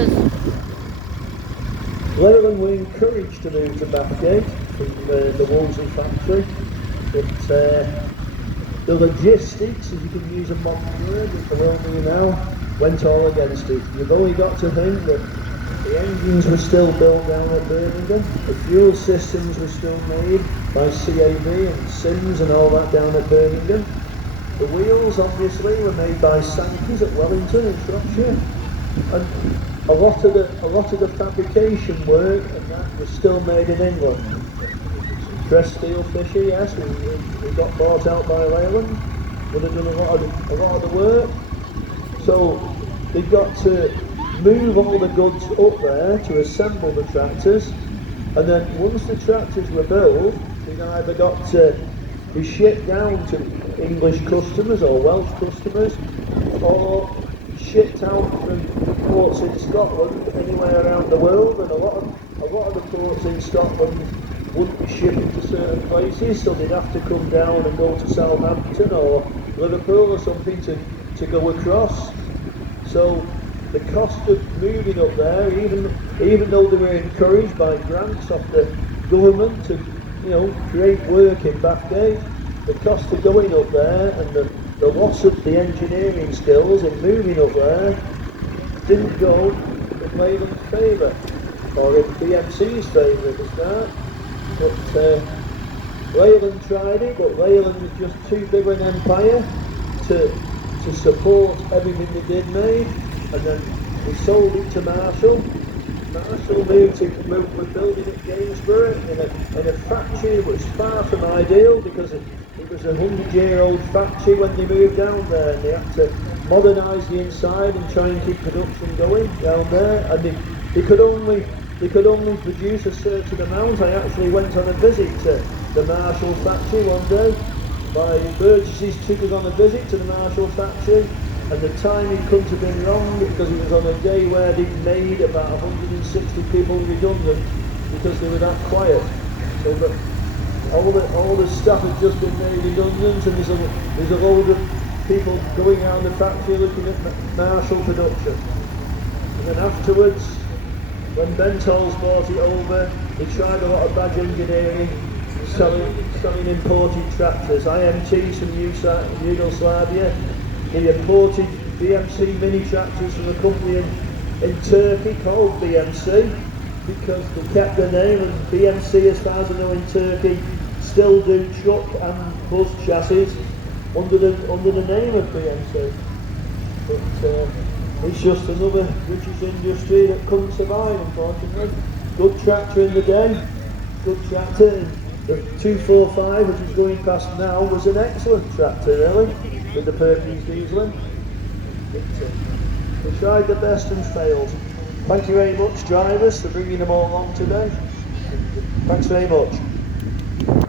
trailers. Leyland were encouraged to move to Bathgate from the Wolseley factory, but the logistics, if you can use a modern word, which I will do now, went all against it. You've only got to think that the engines were still built down at Birmingham, the fuel systems were still made by CAB and Sims and all that down at Birmingham. The wheels obviously were made by Sankey's at Wellington in Shropshire, and a lot of the fabrication work and that was still made in England. Crest Steel Fisher, yes, we got bought out by Leyland. Would have done a lot of the work. So they got to move all the goods up there to assemble the tractors, and then once the tractors were built, they either got to be shipped down to English customers or Welsh customers, or shipped out from ports in Scotland anywhere around the world. And a lot of the ports in Scotland wouldn't be shipping to certain places, so they'd have to come down and go to Southampton or Liverpool or something to go across. So the cost of moving up there, even though they were encouraged by grants off the government to create work in Bathgate, the cost of going up there and the loss of the engineering skills in moving up there didn't go in Leyland's favour, or in BMC's favour at the start. But Leyland tried it, but Leyland was just too big an empire to support everything they did made, and then they sold it to Marshall. Marshall was building at Shrewsbury in a factory that was far from ideal, because it was a 100-year-old factory when they moved down there, and they had to modernise the inside and try and keep production going down there, and they could only produce a certain amount. I actually went on a visit to the Marshall factory one day. My Burgesses took us on a visit to the Marshall factory, and the timing couldn't have been wrong, because it was on a day where they'd made about 160 people redundant because they were that quiet. So that all the staff had just been made redundant, and there's a load of people going around the factory looking at Marshall production. And then afterwards, when Bentol's bought it over, they tried a lot of badge engineering, selling imported tractors, IMTs from Yugoslavia. They imported BMC mini tractors from a company in Turkey called BMC, because they kept the name, and BMC, as far as I know, in Turkey still do truck and bus chassis under the name of BMC. But it's just another British industry that couldn't survive, unfortunately. Good tractor in the day, good tractor. The 245, which is going past now, was an excellent tractor, really, with the Perkins diesel. We tried the best and failed. Thank you very much, drivers, for bringing them all along today. Thanks very much.